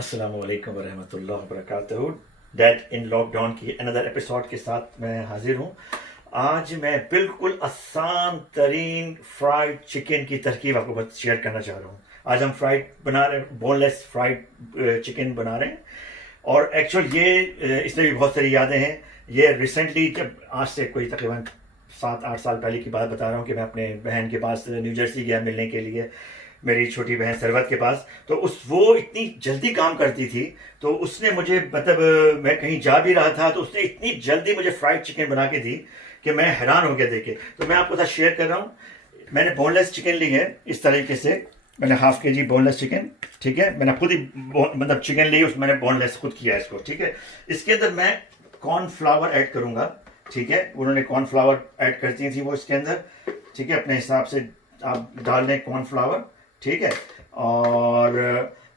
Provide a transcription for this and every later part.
अस्सलामु अलैकुम वरहमतुल्लाहि वबरकातुहू। डैड इन लॉकडाउन की अनदर एपिसोड के साथ मैं हाजिर हूँ। आज मैं बिल्कुल आसान तरीन फ्राइड चिकन की तरकीब आपको शेयर करना चाह रहा हूँ। आज हम फ्राइड बना रहे हैं, बोनलेस फ्राइड चिकन बना रहे हैं। और एक्चुअल ये इसमें भी बहुत सारी यादें हैं। ये रिसेंटली जब आज से कोई तकरीबन 7-8 साल पहले की बात बता रहा हूँ कि मैं अपने बहन के पास न्यू जर्सी गया मिलने के लिए, मेरी छोटी बहन सरवत के पास। तो वो इतनी जल्दी काम करती थी, तो उसने मुझे मतलब मैं कहीं जा भी रहा था तो उसने इतनी जल्दी मुझे फ्राइड चिकन बना के दी कि मैं हैरान हो गया देखे। तो मैं आपको साथ शेयर कर रहा हूँ। मैंने बोनलेस चिकन ली है इस तरीके से। मैंने हाफ के जी बोनलेस चिकन, ठीक है, मैंने खुद ही मतलब चिकन ली, उसमें मैंने बोनलेस खुद किया इसको, ठीक है। इसके अंदर मैं कॉर्नफ्लावर ऐड करूंगा, ठीक है। उन्होंने कॉर्नफ्लावर ऐड करती थी वो इसके अंदर, ठीक है। अपने हिसाब से आप डाल दें कॉर्नफ्लावर, ठीक है। और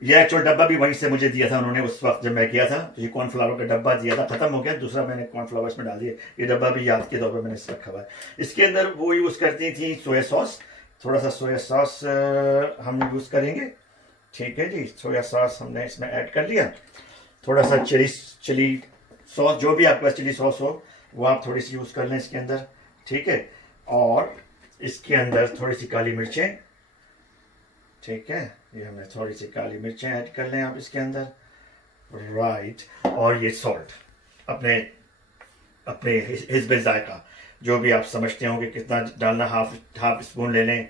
ये एक्चुअल डब्बा भी वहीं से मुझे दिया था उन्होंने उस वक्त जब मैं किया था। तो ये कॉर्नफ्लावर का डब्बा दिया था, खत्म हो गया, दूसरा मैंने कॉर्नफ्लावर इसमें डाल दिया। ये डब्बा भी याद के तौर पर मैंने रखा हुआ है। इसके अंदर वो यूज़ करती थी सोया सॉस, थोड़ा सा सोया सॉस हम यूज़ करेंगे, ठीक है जी। सोया सॉस हमने इसमें ऐड कर लिया। थोड़ा सा चिली सॉस, जो भी आपके पास चिली सॉस हो वो आप थोड़ी सी यूज़ कर लें इसके अंदर, ठीक है। और इसके अंदर थोड़ी सी काली मिर्चें, ठीक है, ये हमें थोड़ी सी काली मिर्चें ऐड कर लें आप इसके अंदर, राइट। और ये सॉल्ट अपने अपने हिस्बे जायका, जो भी आप समझते होंगे कितना डालना, हाफ स्पून ले लें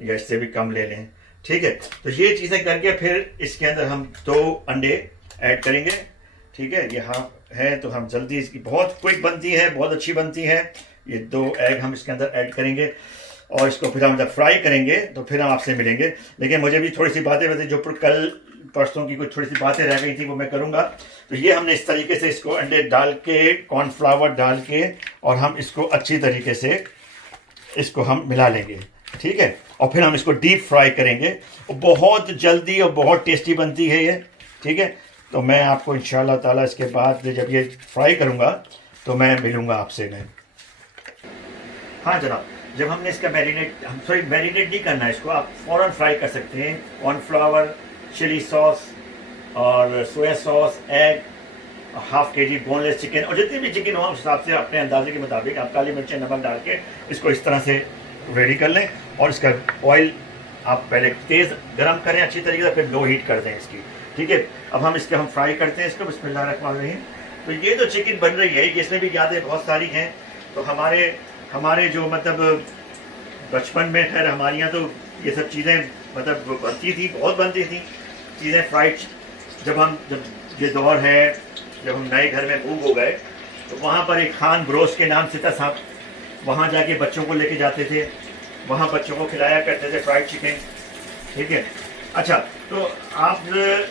या इससे भी कम ले लें, ठीक है। तो ये चीज़ें करके फिर इसके अंदर हम 2 अंडे ऐड करेंगे, ठीक है। यहाँ है तो हम जल्दी, इसकी बहुत क्विक बनती है, बहुत अच्छी बनती है। ये 2 एग हम इसके अंदर ऐड करेंगे और इसको फिर हम जब फ्राई करेंगे तो फिर हम आपसे मिलेंगे। लेकिन मुझे भी थोड़ी सी बातें वैसे जो कल परसों की कुछ थोड़ी सी बातें रह गई थी वो मैं करूँगा। तो ये हमने इस तरीके से इसको अंडे डाल के, कॉर्नफ्लावर डाल के, और हम इसको अच्छी तरीके से इसको हम मिला लेंगे, ठीक है। और फिर हम इसको डीप फ्राई करेंगे। और बहुत जल्दी और बहुत टेस्टी बनती है ये, ठीक है। तो मैं आपको इंशाल्लाह ताला इसके बाद जब ये फ्राई करूँगा तो मैं मिलूँगा आपसे मैं। हाँ जनाब, जब हमने इसका मैरिनेट नहीं करना है, इसको आप फ़ौरन फ्राई कर सकते हैं। कॉर्नफ्लावर, चिली सॉस और सोया सॉस, एग, हाफ के जी बोनलेस चिकन, और जितनी भी चिकन हो उस हिसाब से अपने अंदाजे के मुताबिक आप काली मिर्चें, नमक डाल के इसको इस तरह से रेडी कर लें। और इसका ऑयल आप पहले तेज़ गर्म करें अच्छी तरीके से, फिर लो हीट कर दें इसकी, ठीक है। अब हम फ्राई करते हैं इसको, बिस्मिल्लाह रहमान रहीम। तो ये जो चिकन बन रही है इसमें भी यादें बहुत सारी हैं। तो हमारे जो मतलब बचपन में खैर हमारे यहाँ तो ये सब चीज़ें मतलब बनती थी, बहुत बनती थी चीज़ें फ्राइड। जब ये दौर है जब हम नए घर में मूव हो गए तो वहाँ पर एक खान ब्रोस के नाम से था साहब, वहाँ जाके बच्चों को लेके जाते थे, वहाँ बच्चों को खिलाया करते थे फ्राइड चिकन, ठीक है। अच्छा, तो आप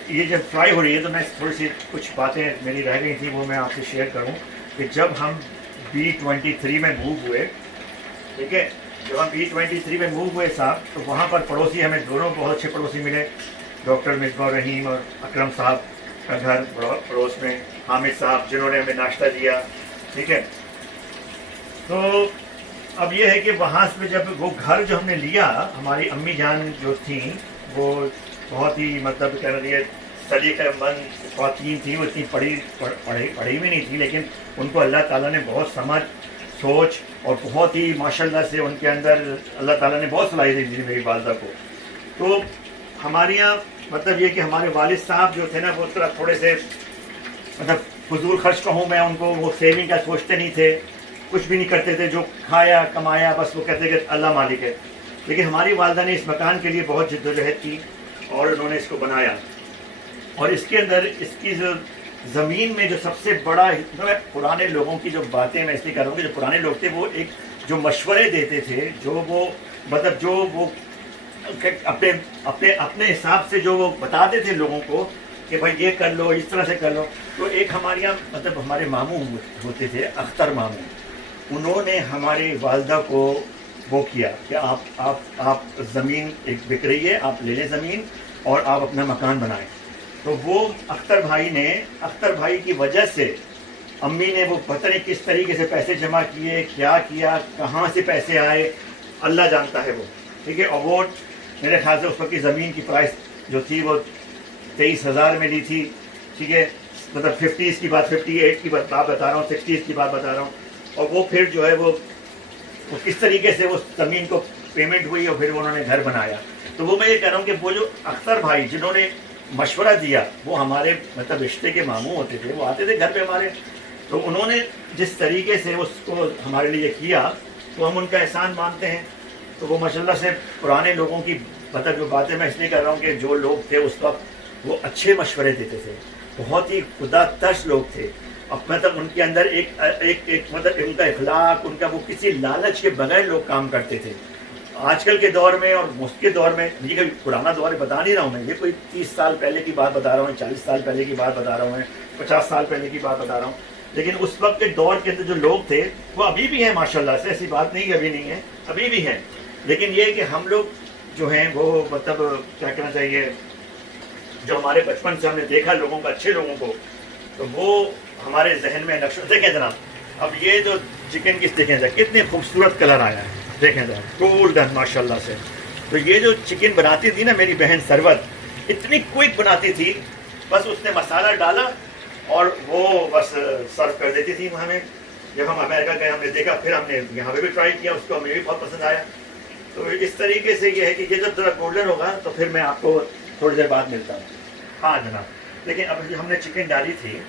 ये जब फ्राई हो रही है तो मैं थोड़ी सी कुछ बातें मेरी रह गई थी वो मैं आपसे शेयर करूँ कि जब हम B23 में मूव हुए, ठीक है, जब हम B23 में मूव हुए साहब, तो वहाँ पर पड़ोसी हमें दोनों बहुत अच्छे पड़ोसी मिले। डॉक्टर मिसबाह रहीम और अकरम साहब का घर पड़ोस में, हामिद साहब जिन्होंने हमें नाश्ता दिया, ठीक है। तो अब ये है कि वहाँ से जब वो घर जो हमने लिया, हमारी अम्मी जान जो थी वो बहुत ही मतलब कह रही है सलीक़ामंद ख़वातीन थी। वो इतनी पढ़ी भी नहीं थी, लेकिन उनको अल्लाह ताला ने बहुत समझ, सोच और बहुत ही माशाल्लाह से उनके अंदर अल्लाह ताला ने बहुत सलाहियत दी मेरी वालदा को। तो हमारे यहाँ मतलब ये कि हमारे वालिद साहब जो थे ना वो थोड़े से मतलब फजूल खर्च कहूँ मैं उनको, वो सेविंग का सोचते नहीं थे, कुछ भी नहीं करते थे। जो खाया कमाया बस वो कहते कि अल्लाह मालिक है। लेकिन हमारी वालदा ने इस मकान के लिए बहुत जिद्दोजहद की और उन्होंने इसको बनाया। और इसके अंदर इसकी जो ज़मीन में जो सबसे बड़ा, मतलब पुराने लोगों की जो बातें मैं इसलिए कर रहा हूँ कि जो पुराने लोग थे वो एक जो मशवरे देते थे, जो वो मतलब जो वो अपने अपने अपने हिसाब से जो वो बताते थे लोगों को कि भाई ये कर लो, इस तरह से कर लो। तो एक हमारे यहाँ मतलब हमारे मामू होते थे, अख्तर मामू, उन्होंने हमारी वालदा को वो किया कि आप ज़मीन एक बिक रही है, आप ले लें ज़मीन और आप अपना मकान बनाएं। तो वो अख्तर भाई की वजह से अम्मी ने वो पता नहीं किस तरीके से पैसे जमा किए, क्या किया, कहाँ से पैसे आए, अल्लाह जानता है वो, ठीक है। और वो मेरे ख्याल से उस वक्त की ज़मीन की प्राइस जो थी वो 23,000 में ली थी, ठीक है, मतलब 50s की बात, 58 की बात बता रहा हूँ, 60s की बात बता रहा हूँ। और वो फिर जो है वो किस तरीके से वो ज़मीन को पेमेंट हुई और फिर उन्होंने घर बनाया। तो वो मैं ये कह रहा हूँ कि वो जो अख्तर भाई जिन्होंने मशवरा दिया, वो हमारे मतलब रिश्ते के मामू होते थे, वो आते थे घर पे हमारे, तो उन्होंने जिस तरीके से उसको हमारे लिए किया तो हम उनका एहसान मानते हैं। तो वो माशाल्लाह से पुराने लोगों की मतलब जो बातें मैं इसलिए कर रहा हूँ कि जो लोग थे उस वक्त वो अच्छे मशवरे देते थे, बहुत ही खुदा तर्श लोग थे। अब मतलब उनके अंदर एक मतलब उनका इखलाक, उनका वो किसी लालच के बगैर लोग काम करते थे। आजकल के दौर में और उसके दौर में, ये कोई पुराना दौर बता नहीं रहा हूँ मैं, ये कोई 30 साल पहले की बात बता रहा हूँ, 40 साल पहले की बात बता रहा हूँ, 50 साल पहले की बात बता रहा हूँ। लेकिन उस वक्त के दौर के अंदर जो लोग थे वो अभी भी हैं माशाल्लाह से, ऐसी बात नहीं कि अभी नहीं है, अभी भी हैं। लेकिन ये कि हम लोग जो हैं वो मतलब क्या कहना चाहिए, जो हमारे बचपन से हमने देखा लोगों को, अच्छे लोगों को, तो वो हमारे जहन में नक्श। देखें जनाब, अब ये जो चिकन की देखें जरा कितने खूबसूरत कलर आया है, देखें जरा गोल्डन माशाल्लाह से। तो ये जो चिकन बनाती थी ना मेरी बहन सरवत, इतनी क्विक बनाती थी, बस उसने मसाला डाला और वो बस सर्व कर देती थी हमें। जब हम अमेरिका गए हमने देखा, फिर हमने यहाँ पे भी ट्राई किया, उसको हमें भी बहुत पसंद आया। तो इस तरीके से ये है कि ये जब थोड़ा गोल्डन होगा तो फिर मैं आपको थोड़ी देर बाद मिलता हूँ। हाँ जनाब, लेकिन अब हमने चिकन डाली थी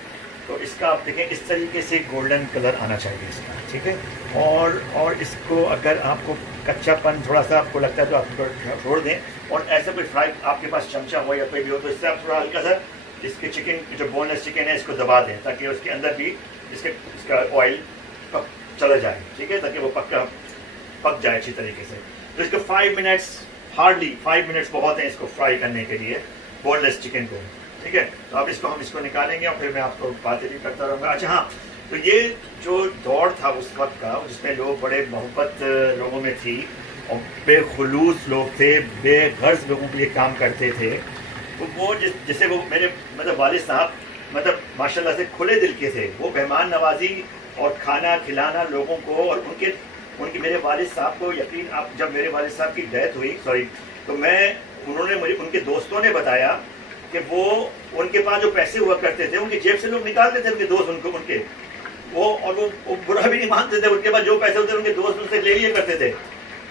तो इसका आप देखें इस तरीके से गोल्डन कलर आना चाहिए इसका, ठीक है। और इसको अगर आपको कच्चापन थोड़ा सा आपको लगता है तो आप छोड़ दें, और ऐसा कोई फ्राई आपके पास चमचा हो या कोई भी हो तो इससे आप थोड़ा हल्का सा इसके चिकन जो बोनलेस चिकन है इसको दबा दें ताकि उसके अंदर भी इसका ऑयल चला जाए, ठीक है, ताकि वो पक जाए अच्छी तरीके से। तो इसको 5 मिनट्स, हार्डली 5 मिनट्स बहुत हैं इसको फ्राई करने के लिए, बोनलेस चिकन को, ठीक है। तो अब हम इसको निकालेंगे और फिर मैं आपको बातें भी करता रहूँगा। अच्छा हाँ, तो ये जो दौर था उस वक्त का, जिसमें लोग बड़े मोहब्बत लोगों में थी और बेखुलूस लोग थे, बेगर्ज लोगों के लिए काम करते थे। तो वो जैसे वो मेरे मतलब वालिद साहब मतलब माशाल्लाह से खुले दिल के थे, वो मेहमान नवाजी और खाना खिलाना लोगों को, और उनके मेरे वालिद साहब को यकीन आप, जब मेरे वालिद साहब की डेथ हुई तो उन्होंने मुझे, उनके दोस्तों ने बताया कि वो उनके पास जो पैसे हुआ करते थे उनकी जेब से लोग निकालते थे, उनके दोस्त उनके वो बुरा भी नहीं मानते थे, उनके पास जो पैसे होते उनके दोस्त उनसे ले लिया करते थे।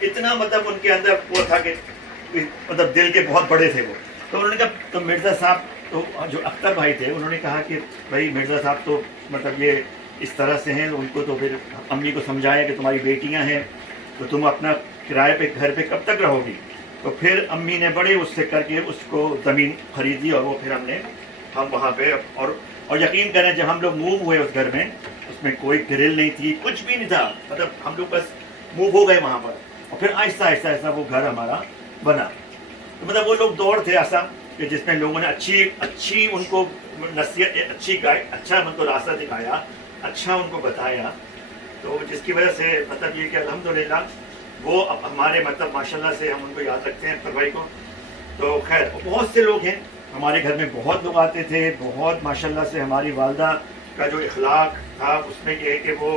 इतना मतलब उनके अंदर वो था कि मतलब दिल के बहुत बड़े थे वो। तो उन्होंने कहा, तो मिर्ज़ा साहब, तो जो अख्तर भाई थे उन्होंने कहा कि भाई मिर्ज़ा साहब तो मतलब ये इस तरह से हैं, उनको तो फिर अम्मी को समझाया कि तुम्हारी बेटियां हैं तो तुम अपना किराए पे घर पे कब तक रहोगी। तो फिर अम्मी ने बड़े उससे करके उसको ज़मीन खरीदी और वो फिर हम वहाँ पे और यकीन करें जब हम लोग मूव हुए उस घर में, उसमें कोई ग्रिल नहीं थी, कुछ भी नहीं था, मतलब हम लोग बस मूव हो गए वहाँ पर और फिर आहिस्ता आहिस्ता वो घर हमारा बना। तो मतलब वो लोग दौर थे ऐसा कि जिसमें लोगों ने अच्छी उनको नसीहत, अच्छी गाइड, अच्छा उनको रास्ता दिखाया, अच्छा उनको बताया। तो जिसकी वजह से मतलब ये कि अल्हम्दुलिल्लाह वो अब हमारे मतलब माशाल्लाह से हम उनको याद रखते हैं अख्तर भाई को। तो खैर बहुत से लोग हैं हमारे घर में, बहुत लोग आते थे, बहुत माशाल्लाह से हमारी वालदा का जो इखलाक था उसमें ये है कि वो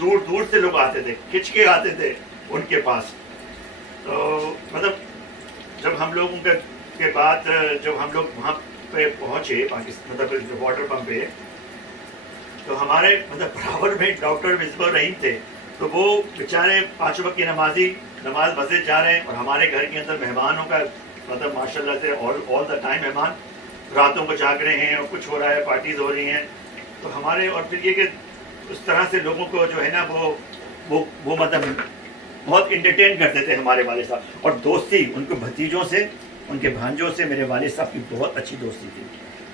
दूर दूर से लोग आते थे, खिंच के आते थे उनके पास। तो मतलब जब हम लोग के बाद जब हम लोग वहाँ पे पहुँचे पाकिस्तान मतलब वाटर पंप पे, तो हमारे मतलब बराबर में डॉक्टर मिसबा रहीम थे। तो वो बेचारे 5 वक्त की नमाज मस्जिद जा रहे हैं और हमारे घर के अंदर मेहमानों का मतलब माशाल्लाह से ऑल द टाइम मेहमान रातों को जाग रहे हैं और कुछ हो रहा है, पार्टीज हो रही हैं। तो हमारे और फिर ये कि उस तरह से लोगों को जो है ना वो मतलब बहुत इंटरटेन करते थे हमारे वालिद साहब। और दोस्ती उनके भतीजों से, उनके भांजों से मेरे वालिद साहब की बहुत अच्छी दोस्ती थी,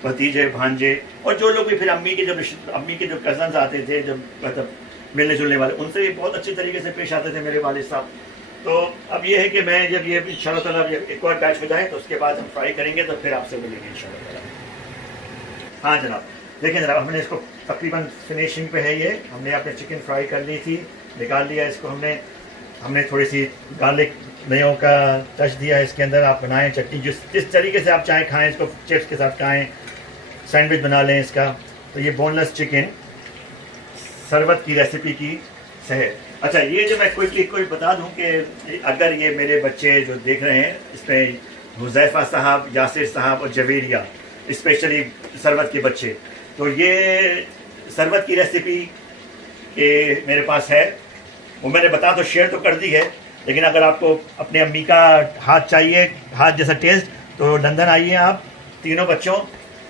भतीजे भांजे और जो लोग भी फिर अम्मी के जो कज़न्स आते थे, जब मतलब मिलने जुलने वाले, उनसे भी बहुत अच्छी तरीके से पेश आते थे मेरे वालिद साहब। तो अब ये है कि मैं जब ये इंशाअल्लाह ताला एक और बैच हो जाए तो उसके बाद हम फ्राई करेंगे तो फिर आपसे मिलेंगे इंशाअल्लाह ताला। हाँ जनाब, देखें जनाब, हमने इसको तकरीबन फिनिशिंग पे है, ये हमने अपने चिकन फ्राई कर ली थी, निकाल लिया इसको हमने थोड़ी सी गार्लिक मेयों का टच दिया है इसके अंदर। आप बनाएं चटनी जिस तरीके से आप चाहें खाएं, इसको चिप्स के साथ खाएं, सैंडविच बना लें इसका। तो ये बोनलेस चिकन सरवत की रेसिपी की है। अच्छा, ये जो मैं क्विकली कोई बता दूं कि अगर ये मेरे बच्चे जो देख रहे हैं इसमें हुज़ैफ़ा साहब, यासिर साहब और जवेरिया, स्पेशली सरबत के बच्चे। तो ये सरबत की रेसिपी के मेरे पास है, वो मैंने बता तो शेयर तो कर दी है, लेकिन अगर आपको अपने अम्मी का हाथ चाहिए, हाथ जैसा टेस्ट, तो लंदन आइए आप तीनों बच्चों।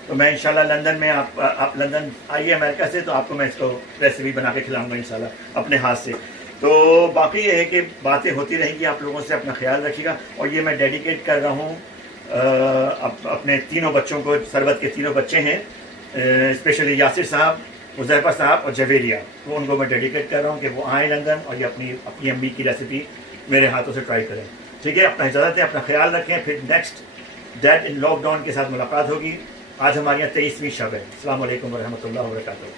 तो मैं इंशाल्लाह लंदन में आप लंदन आइए अमेरिका से, तो आपको मैं इसको रेसिपी बना के खिलाऊंगा इंशाल्लाह अपने हाथ से। तो बाकी ये है कि बातें होती रहेंगी आप लोगों से, अपना ख्याल रखिएगा। और ये मैं डेडिकेट कर रहा हूँ अपने तीनों बच्चों को, सरबत के तीनों बच्चे हैं, स्पेशली यासिर साहब, मुज़फ़्फ़र साहब और जवेरिया, तो उनको मैं डेडिकेट कर रहा हूँ कि वो आएँ लंदन और ये अपनी अम्मी की रेसिपी मेरे हाथों से ट्राई करें। ठीक है, अपना इजाज़त है, अपना ख्याल रखें। फिर नेक्स्ट डैड इन लॉकडाउन के साथ मुलाकात होगी। आज हमारे यहाँ 23वीं शब है। अस्सलाम वालेकुम व रहमतुल्लाहि व बरकातहू।